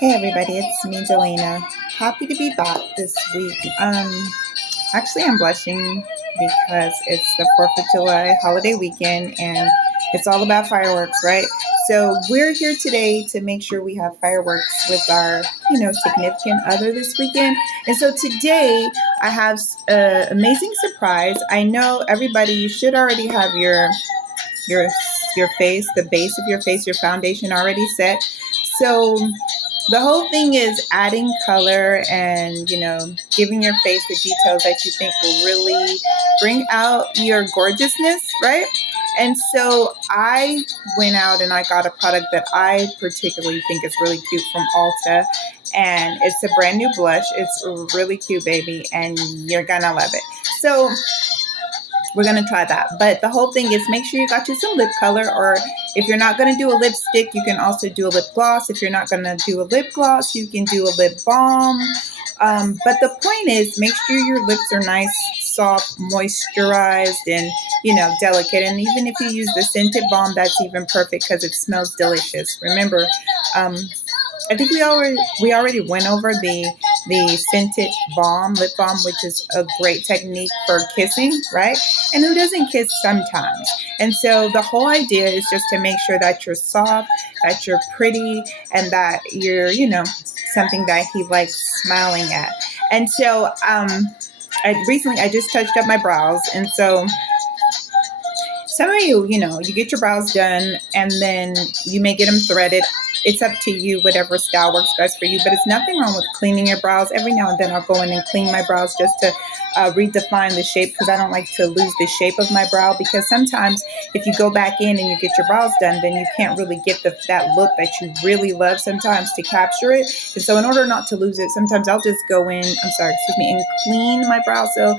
Hey everybody, it's me, Delana. Happy to be back this week. Actually, I'm blushing because it's the 4th of July holiday weekend and it's all about fireworks, right? So we're here today to make sure we have fireworks with our, significant other this weekend. And so today I have an amazing surprise. I know everybody, you should already have your your face, the base of your face, your foundation already set. So the whole thing is adding color and giving your face the details that you think will really bring out your gorgeousness, right? And so I went out and I got a product that I particularly think is really cute from Ulta, and it's a brand new blush. It's really cute, baby, and you're gonna love it. So we're going to try that. But the whole thing is make sure you got you some lip color, or if you're not going to do a lipstick, you can also do a lip gloss. If you're not going to do a lip gloss, you can do a lip balm. But the point is, make sure your lips are nice, soft, moisturized, and delicate. And even if you use the scented balm, that's even perfect because it smells delicious. Remember, I think we already went over the scented balm, lip balm, which is a great technique for kissing, right? And who doesn't kiss sometimes? And so the whole idea is just to make sure that you're soft, that you're pretty, and that you're, something that he likes smiling at. And so recently I just touched up my brows, and so some of you, you get your brows done and then you may get them threaded. It's up to you, whatever style works best for you. But it's nothing wrong with cleaning your brows. Every now and then I'll go in and clean my brows just to redefine the shape, because I don't like to lose the shape of my brow. Because sometimes if you go back in and you get your brows done, then you can't really get that look that you really love sometimes to capture it. And so in order not to lose it, sometimes I'll just go in, and clean my brows. So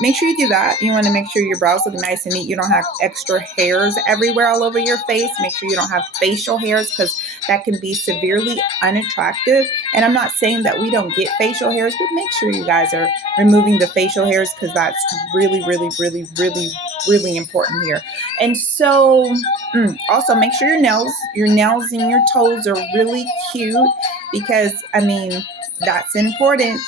make sure you do that. You want to make sure your brows look nice and neat. You don't have extra hairs everywhere all over your face. Make sure you don't have facial hairs, because that can be severely unattractive. And I'm not saying that we don't get facial hairs, but make sure you guys are removing the facial hairs, because that's really, really, really, really, really important here. And so also make sure your nails and your toes are really cute, because that's important.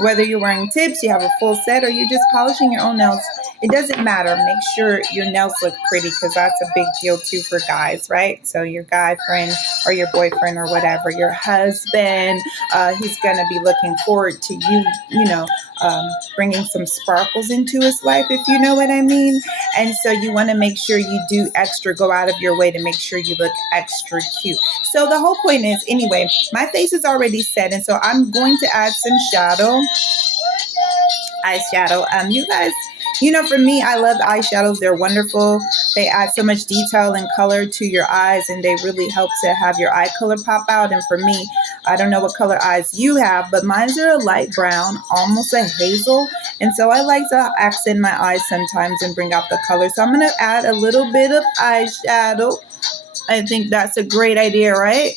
Whether you're wearing tips, you have a full set, or you're just polishing your own nails, it doesn't matter. Make sure your nails look pretty, because that's a big deal too for guys, right? So your guy friend or your boyfriend or whatever, your husband, he's going to be looking forward to you, bringing some sparkles into his life, if you know what I mean. And so you want to make sure you do go out of your way to make sure you look extra cute. So the whole point is, anyway, my face is already set, and so I'm going to add some eyeshadow. You guys, for me, I love eyeshadows. They're wonderful. They add so much detail and color to your eyes, and they really help to have your eye color pop out. And for me, I don't know what color eyes you have, but mine are a light brown, almost a hazel. And so I like to accent my eyes sometimes and bring out the color. So I'm going to add a little bit of eyeshadow. I think that's a great idea, right?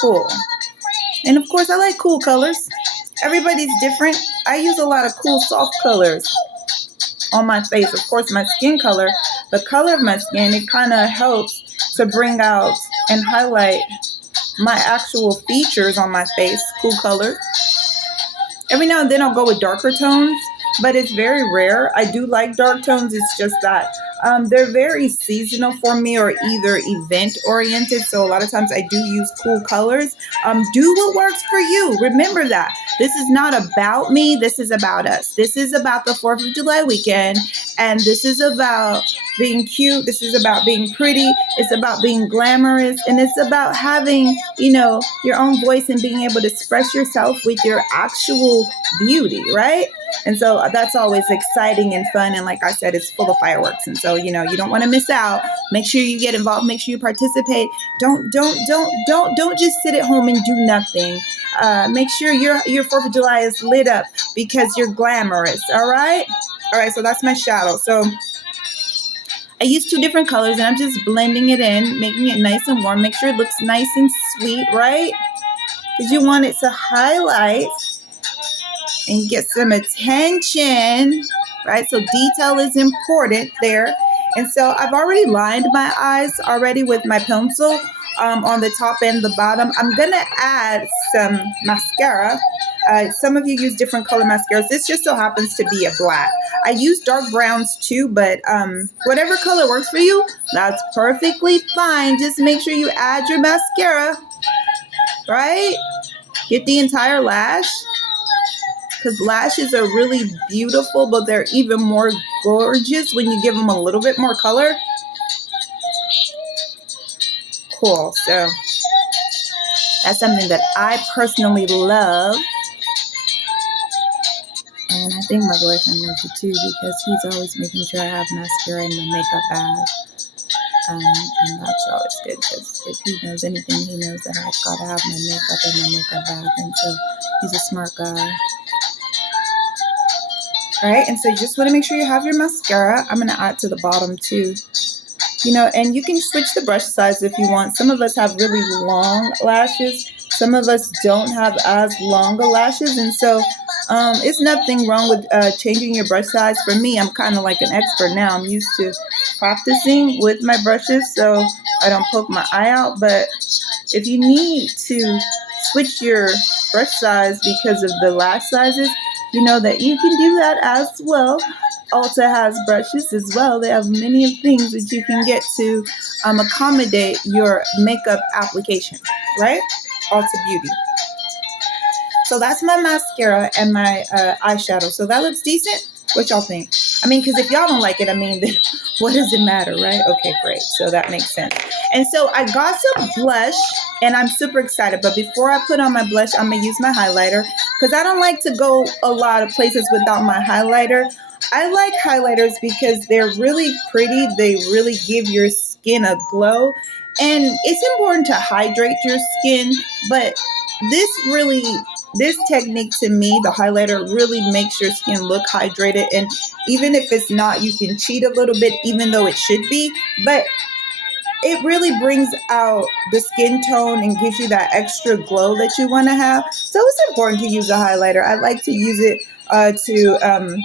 Cool. And of course, I like cool colors. Everybody's different. I use a lot of cool, soft colors on my face. Of course, my skin color, the color of my skin, it kind of helps to bring out and highlight my actual features on my face. Cool colors. Every now and then I'll go with darker tones, but it's very rare. I do like dark tones. It's just that they're very seasonal for me, or either event oriented. So a lot of times I do use cool colors. Do what works for you. Remember that. This is not about me. This is about us. This is about the 4th of July weekend. And this is about being cute. This is about being pretty. It's about being glamorous. And it's about having, your own voice and being able to express yourself with your actual beauty, right? And so that's always exciting and fun. And like I said, it's full of fireworks. And so, you don't want to miss out. Make sure you get involved. Make sure you participate. Don't just sit at home and do nothing. Make sure your 4th of July is lit up, because you're glamorous. All right. All right. So that's my shadow. So I use 2 different colors, and I'm just blending it in, making it nice and warm. Make sure it looks nice and sweet, right? Because you want it to highlight and get some attention, right? So detail is important there. And so I've already lined my eyes already with my pencil on the top and the bottom. I'm going to add some mascara. Some of you use different color mascaras. This just so happens to be a black. I use dark browns too, but whatever color works for you, that's perfectly fine. Just make sure you add your mascara, right? Get the entire lash, because lashes are really beautiful, but they're even more gorgeous when you give them a little bit more color. Cool. So that's something that I personally love. And I think my boyfriend loves it too, because he's always making sure I have mascara in my makeup bag. And that's always good, because if he knows anything, he knows that I've got to have my makeup in my makeup bag. And so he's a smart guy. All right, and so you just want to make sure you have your mascara. I'm going to add to the bottom too. And you can switch the brush size if you want. Some of us have really long lashes. Some of us don't have as long lashes. And so it's nothing wrong with changing your brush size. For me, I'm kind of like an expert now. I'm used to practicing with my brushes, so I don't poke my eye out. But if you need to switch your brush size because of the lash sizes, you know that you can do that as well. Ulta has brushes as well. They have many things that you can get to accommodate your makeup application, right? Ulta Beauty. So that's my mascara and my eyeshadow. So that looks decent. What y'all think? I mean, because if y'all don't like it, I mean, then what does it matter, right? Okay, great. So that makes sense. And so I got some blush, and I'm super excited. But before I put on my blush, I'm going to use my highlighter, because I don't like to go a lot of places without my highlighter. I like highlighters because they're really pretty. They really give your skin a glow. And it's important to hydrate your skin, but this technique, to me, the highlighter, really makes your skin look hydrated. And even if it's not, you can cheat a little bit, even though it should be. But it really brings out the skin tone and gives you that extra glow that you want to have. So it's important to use a highlighter. I like to use it to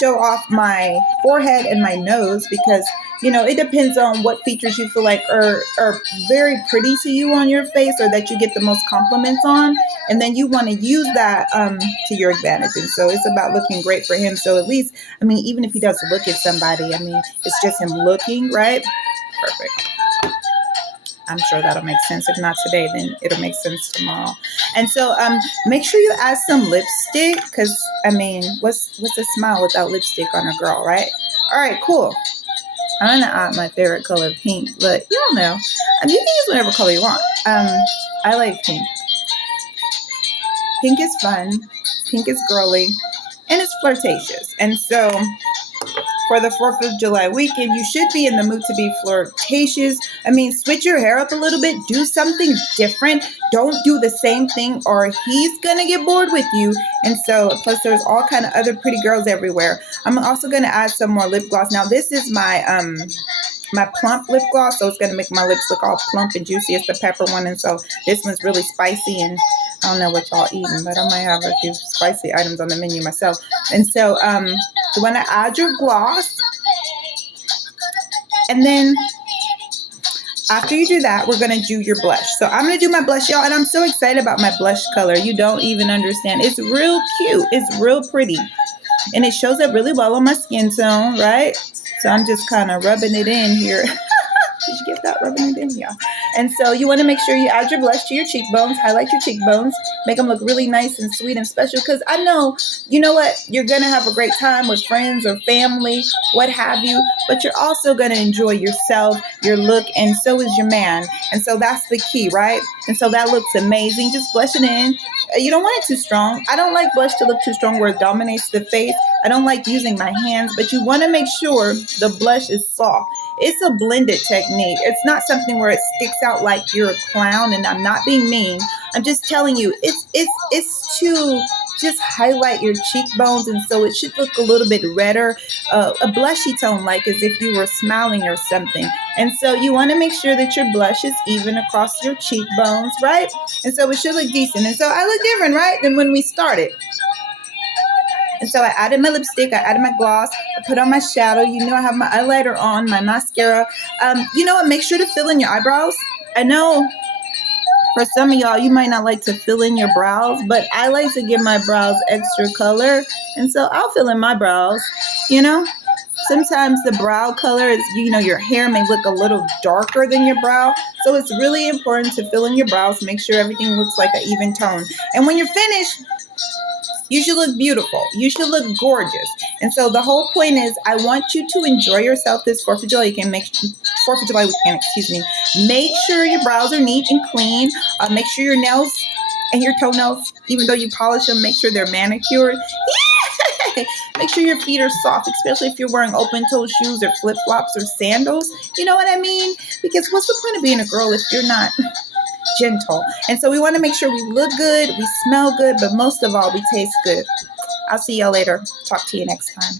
show off my forehead and my nose, because it depends on what features you feel like are very pretty to you on your face, or that you get the most compliments on, and then you want to use that to your advantage. And so it's about looking great for him. So at least, I mean, even if he doesn't look at somebody, I mean, it's just him looking, right? Perfect. I'm sure that'll make sense. If not today, then it'll make sense tomorrow. And so make sure you add some lipstick, because, I mean, what's a smile without lipstick on a girl, right? All right, cool. I'm going to add my favorite color, pink. But you don't know. You can use whatever color you want. I like pink. Pink is fun. Pink is girly. And it's flirtatious. And so for the 4th of July weekend, you should be in the mood to be flirtatious. I mean, switch your hair up a little bit. Do something different. Don't do the same thing, or he's going to get bored with you. And so, plus there's all kind of other pretty girls everywhere. I'm also going to add some more lip gloss. Now, this is my plump lip gloss, so it's going to make my lips look all plump and juicy. It's the pepper one, and so this one's really spicy, and I don't know what y'all eating, but I might have a few spicy items on the menu myself. And so you want to add your gloss, and then after you do that, we're going to do your blush. So I'm going to do my blush, y'all, and I'm so excited about my blush color. You don't even understand. It's real cute. It's real pretty, and it shows up really well on my skin tone, right? So I'm just kind of rubbing it in here. Did you get that? Rubbing it in? Yeah. And so you want to make sure you add your blush to your cheekbones, highlight your cheekbones, make them look really nice and sweet and special. Because I know, you know what, you're going to have a great time with friends or family, what have you, but you're also going to enjoy yourself, your look, and so is your man. And so that's the key, right? And so that looks amazing. Just blush it in. You don't want it too strong. I don't like blush to look too strong where it dominates the face. I don't like using my hands, but you want to make sure the blush is soft. It's a blended technique. It's not something where it sticks out like you're a clown, and I'm not being mean. I'm just telling you, it's to just highlight your cheekbones, and so it should look a little bit redder, a blushy tone, like as if you were smiling or something. And so you want to make sure that your blush is even across your cheekbones, right? And so it should look decent. And so I look different, right, than when we started. And so I added my lipstick, I added my gloss, I put on my shadow. You know, I have my highlighter on, my mascara. You know what? Make sure to fill in your eyebrows. I know for some of y'all, you might not like to fill in your brows, but I like to give my brows extra color. And so I'll fill in my brows, you know? Sometimes the brow color is, you know, your hair may look a little darker than your brow. So it's really important to fill in your brows, make sure everything looks like an even tone. And when you're finished, you should look beautiful. You should look gorgeous. And so the whole point is I want you to enjoy yourself this 4th of July. You can make 4th of July weekend, excuse me. Make sure your brows are neat and clean. Make sure your nails and your toenails, even though you polish them, make sure they're manicured. Make sure your feet are soft, especially if you're wearing open-toe shoes or flip-flops or sandals. You know what I mean? Because what's the point of being a girl if you're not gentle? And so we want to make sure we look good, we smell good, but most of all, we taste good. I'll see y'all later. Talk to you next time.